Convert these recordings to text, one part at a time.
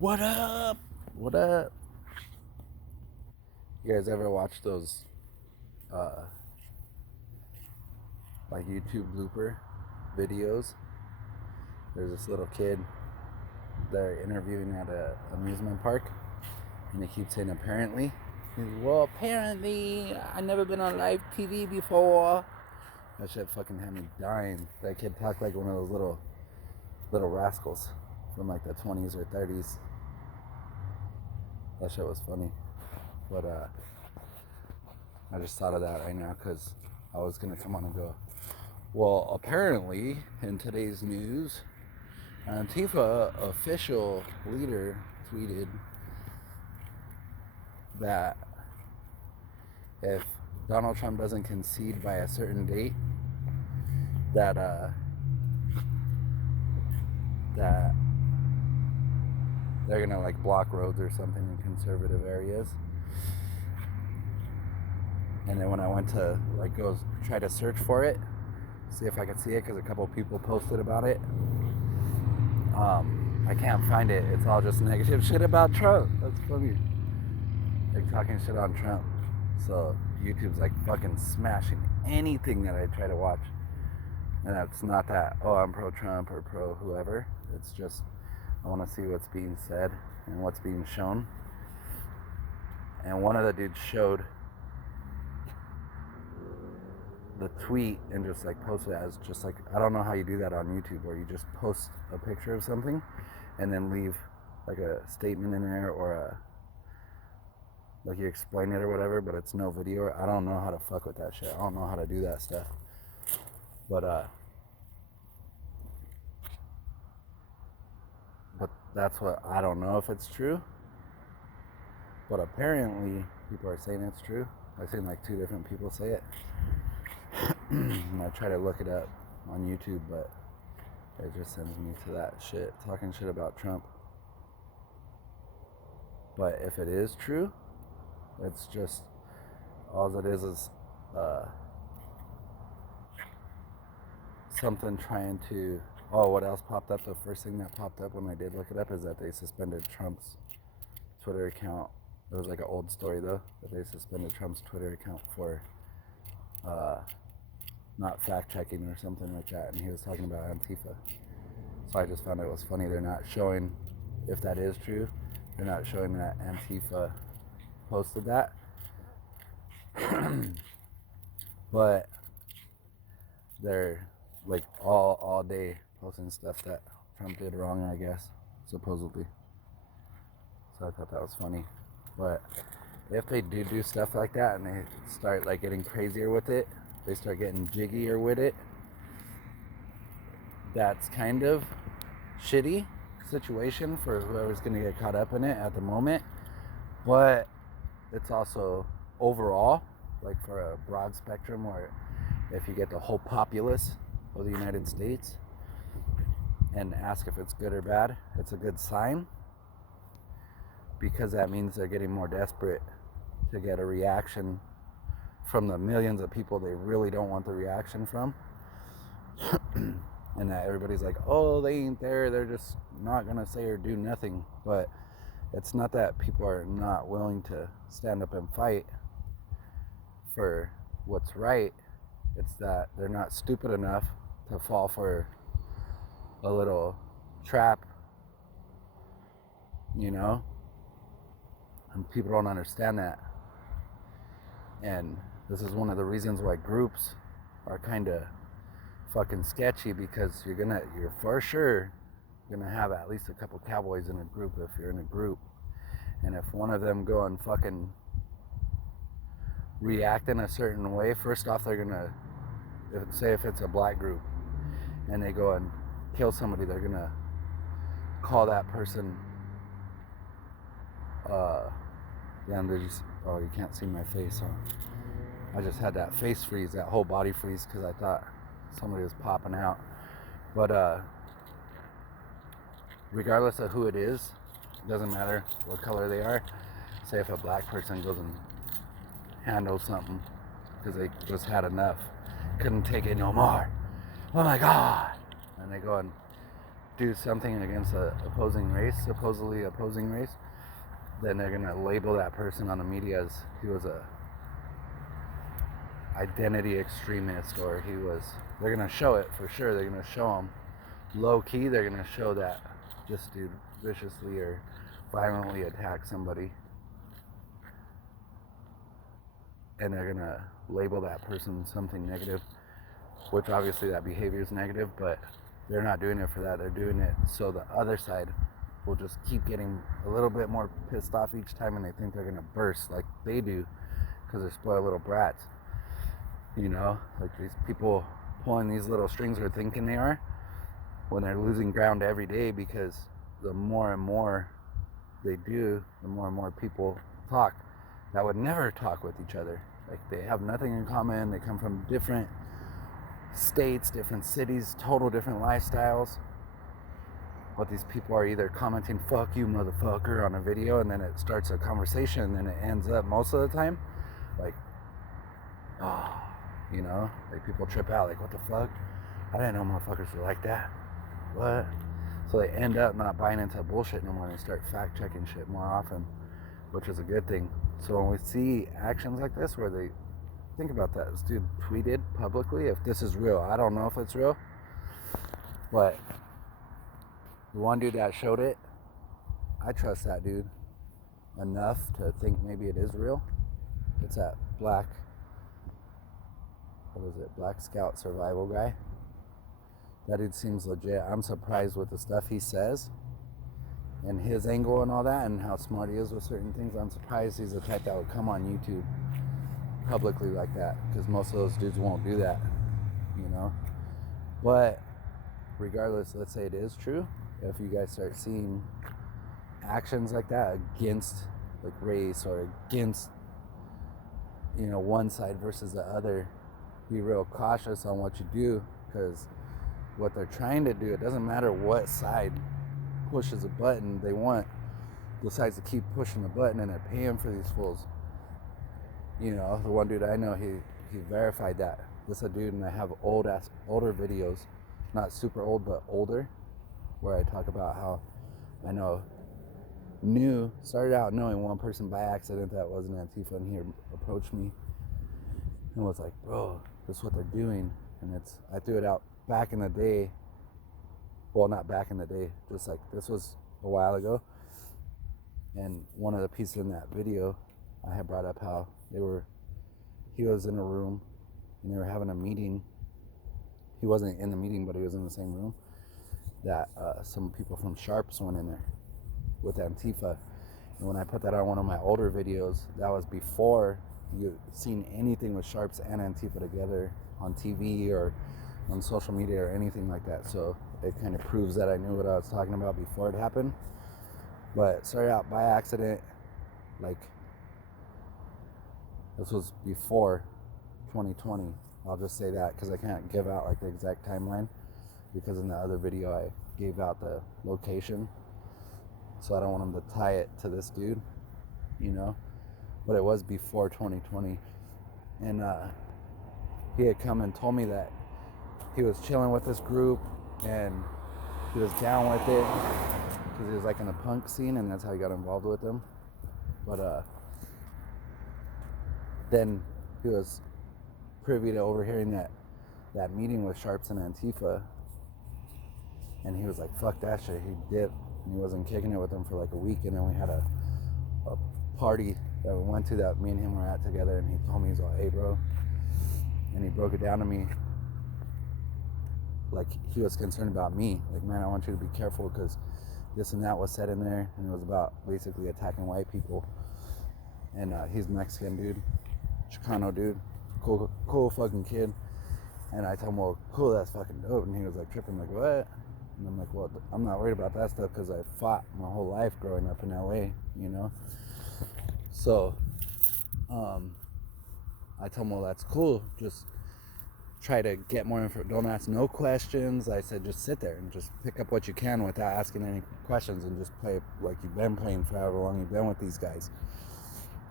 What up? What up? You guys ever watch those uh like YouTube blooper videos? There's this little kid they're interviewing at a amusement park, and they keep saying apparently. He's, well, apparently I never been on live TV before. That shit fucking had me dying. That kid talked like one of those little rascals from like the 20s or 30s. That shit was funny. But I just thought of that right now because I was gonna come on and go, well, apparently in today's news, Antifa official leader tweeted that if Donald Trump doesn't concede by a certain date, that that they're gonna like block roads or something in conservative areas. And then when I went to like go try to search for it, see if I could see it, because a couple people posted about it, I can't find it. It's all just negative shit about Trump. That's funny. Like talking shit on Trump. So YouTube's like fucking smashing anything that I try to watch. And it's not that, oh, I'm pro Trump or pro whoever. It's just I want to see what's being said and what's being shown. And one of the dudes showed the tweet and just like posted it as just like, I don't know how you do that on YouTube, where you just post a picture of something and then leave like a statement in there, or like you explain it or whatever, but it's no video. I don't know how to fuck with that shit. I don't know how to do that stuff. But that's what, I don't know if it's true, but apparently people are saying it's true. I've seen like 2 different people say it. And I try to look it up on YouTube, but it just sends me to that shit, talking shit about Trump. But if it is true, it's just, all it is something trying to, oh, what else popped up? The first thing that popped up when I did look it up is that they suspended Trump's Twitter account. It was like an old story though, that they suspended Trump's Twitter account for not fact checking or something like that, and he was talking about Antifa. So I just found it was funny. They're not showing, if that is true, they're not showing that Antifa posted that. But they're like all day posting stuff that Trump did wrong, I guess, supposedly. So I thought that was funny. But if they do stuff like that and they start like getting crazier with it, they start getting jiggier with it, that's kind of shitty situation for whoever's gonna get caught up in it at the moment. But it's also overall, like for a broad spectrum, or if you get the whole populace of the United States and ask if it's good or bad, it's a good sign, because that means they're getting more desperate to get a reaction from the millions of people they really don't want the reaction from. And that everybody's like, oh, they ain't there, they're just not gonna say or do nothing. But it's not that people are not willing to stand up and fight for what's right. It's that they're not stupid enough to fall for a little trap, you know? And people don't understand that. And this is one of the reasons why groups are kind of fucking sketchy, because you're for sure gonna have at least a couple cowboys in a group if you're in a group. And if one of them go and fucking react in a certain way, first off, they're gonna, say if it's a black group and they go and kill somebody, they're gonna call that person, oh, you can't see my face, huh? I just had that face freeze, that whole body freeze, because I thought somebody was popping out. But regardless of who it is, it doesn't matter what color they are. Say if a black person goes and handles something because they just had enough, couldn't take it no more, oh my god, and they go and do something against a supposedly opposing race, then they're gonna label that person on the media as he was a identity extremist, or they're gonna show it for sure. They're gonna show him low key. They're gonna show that this dude viciously or violently attacked somebody, and they're gonna label that person something negative, which obviously that behavior is negative, but they're not doing it for that. They're doing it so the other side will just keep getting a little bit more pissed off each time, and they think they're gonna burst like they do because they're spoiled little brats. You know, like these people pulling these little strings or thinking they are, when they're losing ground every day, because the more and more they do, the more and more people talk that would never talk with each other. Like they have nothing in common. They come from different states, different cities, total different lifestyles. But these people are either commenting "fuck you, motherfucker" on a video, and then it starts a conversation, and then it ends up most of the time like, oh, you know, like people trip out, like, what the fuck? I didn't know motherfuckers were like that. What? So they end up not buying into bullshit no more, and they start fact checking shit more often, which is a good thing. So when we see actions like this where they think about that, this dude tweeted publicly, if this is real, I don't know if it's real, but the one dude that showed it, I trust that dude enough to think maybe it is real. It's that Black Scout survival guy. That dude seems legit. I'm surprised with the stuff he says and his angle and all that, and how smart he is with certain things. I'm surprised he's the type that would come on YouTube publicly like that, because most of those dudes won't do that, you know. But regardless, let's say it is true, if you guys start seeing actions like that against like race, or against, you know, one side versus the other, be real cautious on what you do, because what they're trying to do, it doesn't matter what side pushes a button, they want the sides to keep pushing the button, and they're paying for these fools. You know, the one dude I know, he verified that. This is a dude, and I have older videos, not super old, but older, where I talk about how I started out knowing one person by accident that wasn't Antifa, and he approached me and was like, bro, this is what they're doing. And I threw it out back in the day. Well, not back in the day, just like this was a while ago. And one of the pieces in that video, I had brought up how he was in a room and they were having a meeting. He wasn't in the meeting, but he was in the same room, that some people from Sharps went in there with Antifa. And when I put that on one of my older videos, that was before you seen anything with Sharps and Antifa together on TV or on social media or anything like that. So it kind of proves that I knew what I was talking about before it happened. But it started out by accident. Like, this was before 2020. I'll just say that because I can't give out like the exact timeline, because in the other video I gave out the location, so I don't want them to tie it to this dude, you know. But it was before 2020, and he had come and told me that he was chilling with this group and he was down with it because he was like in the punk scene, and that's how he got involved with them. But then he was privy to overhearing that meeting with Sharps and Antifa, and he was like, fuck that shit. He dipped, and he wasn't kicking it with them for like a week. And then we had a party that we went to that me and him were at together, and he told me, he's like, hey bro, and he broke it down to me like he was concerned about me, like, man, I want you to be careful because this and that was said in there, and it was about basically attacking white people. And he's Mexican dude, Chicano dude, cool fucking kid. And I told him, well, cool, that's fucking dope. And he was like tripping, like, what? And I'm like, well, I'm not worried about that stuff because I fought my whole life growing up in LA, you know. So I told him, well, that's cool, just try to get more info, don't ask no questions. I said, just sit there and just pick up what you can without asking any questions, and just play like you've been playing for however long you've been with these guys.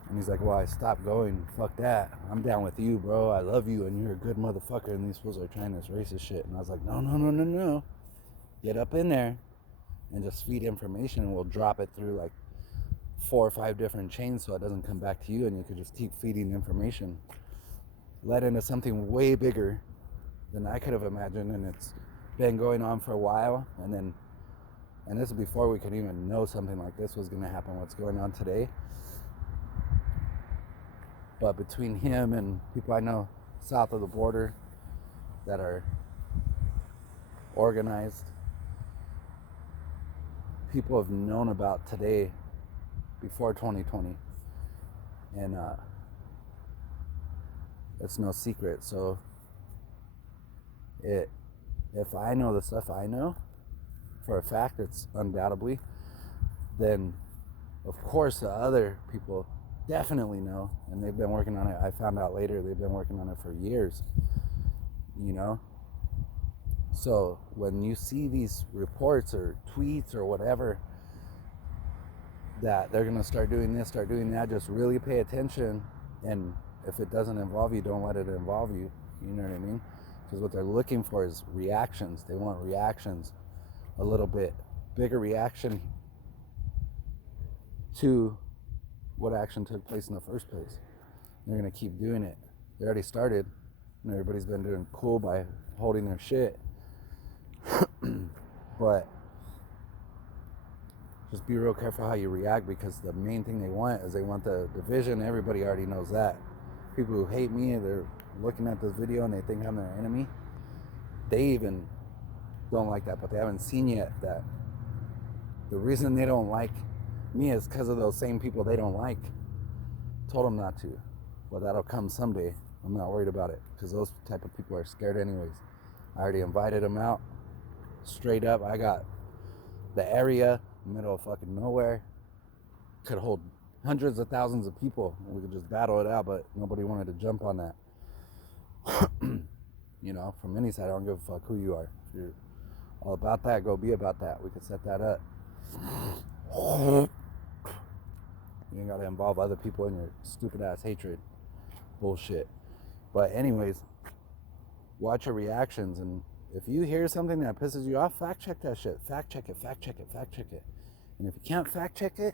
And he's like, well, I stopped going, fuck that, I'm down with you, bro, I love you, and you're a good motherfucker, and these fools are trying this racist shit. And I was like, no, get up in there and just feed information, and we'll drop it through like 4 or 5 different chains so it doesn't come back to you, and you could just keep feeding information. Led into something way bigger than I could have imagined, and it's been going on for a while. And this is before we could even know something like this was going to happen, what's going on today. But between him and people I know south of the border that are organized, people have known about today before 2020, and it's no secret. So if I know the stuff I know for a fact, it's undoubtedly, then of course the other people definitely know, and they've been working on it. I found out later they've been working on it for years, you know. So when you see these reports or tweets or whatever that they're gonna start doing this, start doing that, just really pay attention. And if it doesn't involve you, don't let it involve you. You know what I mean? Because what they're looking for is reactions. They want reactions, a little bit bigger reaction to what action took place in the first place. They're gonna keep doing it. They already started, and everybody's been doing cool by holding their shit. But just be real careful how you react, because the main thing they want is they want the division. Everybody already knows that. People who hate me, they're looking at this video and they think I'm their enemy. They even don't like that, but they haven't seen yet that the reason they don't like me is because of those same people they don't like. Told them not to, but that'll come someday. I'm not worried about it, because those type of people are scared anyways. I already invited them out. Straight up, I got the area, middle of fucking nowhere, could hold hundreds of thousands of people, and we could just battle it out, but nobody wanted to jump on that. You know, from any side, I don't give a fuck who you are. If you're all about that, go be about that. We could set that up. You ain't gotta involve other people in your stupid ass hatred bullshit. But anyways, watch your reactions, and if you hear something that pisses you off, fact check that shit. Fact check it, fact check it, fact check it. And if you can't fact check it,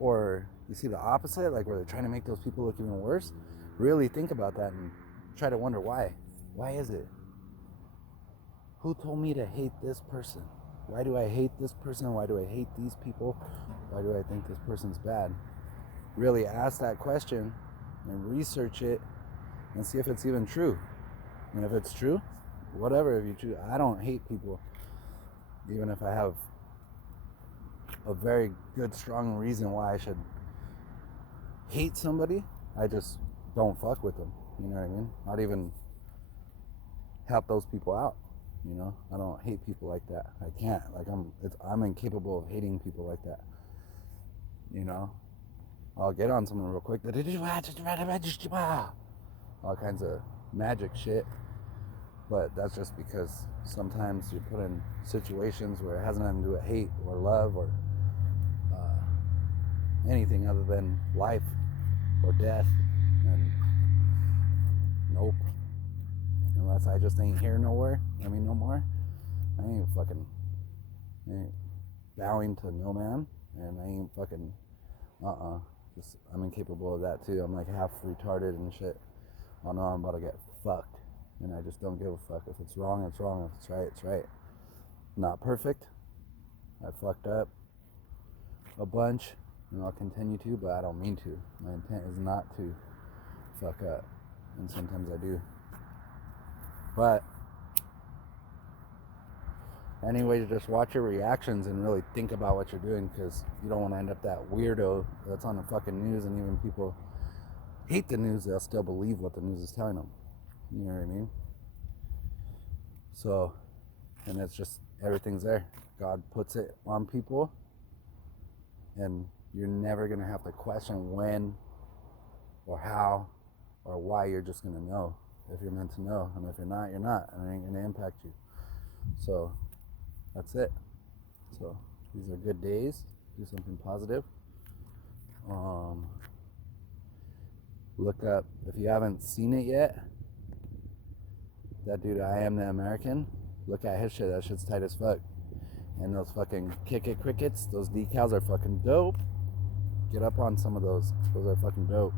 or you see the opposite, like where they're trying to make those people look even worse, really think about that and try to wonder why. Why is it? Who told me to hate this person? Why do I hate this person? Why do I hate these people? Why do I think this person's bad? Really ask that question and research it and see if it's even true. And if it's true, whatever. If you choose, I don't hate people, even if I have a very good, strong reason why I should hate somebody. I just don't fuck with them. You know what I mean? Not even help those people out. You know, I don't hate people like that. I can't. Like I'm incapable of hating people like that. You know, I'll get on someone real quick. All kinds of magic shit. But that's just because sometimes you're put in situations where it has nothing to do with hate or love or anything other than life or death. And nope. Unless I just ain't here nowhere. I mean, no more. I ain't bowing to no man. And I ain't fucking, just, I'm incapable of that too. I'm like half retarded and shit. I know I'm about to get fucked. And I just don't give a fuck. If it's wrong, it's wrong. If it's right, it's right. Not perfect. I fucked up a bunch, and I'll continue to, but I don't mean to. My intent is not to fuck up. And sometimes I do. But anyway, just watch your reactions and really think about what you're doing, because you don't want to end up that weirdo that's on the fucking news, and even people hate the news, they'll still believe what the news is telling them. You know what I mean? So, and it's just, everything's there. God puts it on people, and you're never going to have to question when or how or why. You're just going to know if you're meant to know. And if you're not, you're not. And it ain't going to impact you. So, that's it. So, these are good days. Do something positive. Look up, if you haven't seen it yet, that dude, I Am the American. Look at his shit. That shit's tight as fuck. And those fucking Kick It Crickets, those decals are fucking dope. Get up on some of those. Those are fucking dope.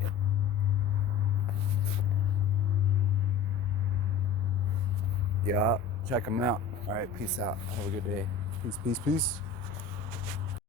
Yeah, check them out. All right, peace out. Have a good day. Peace, peace, peace.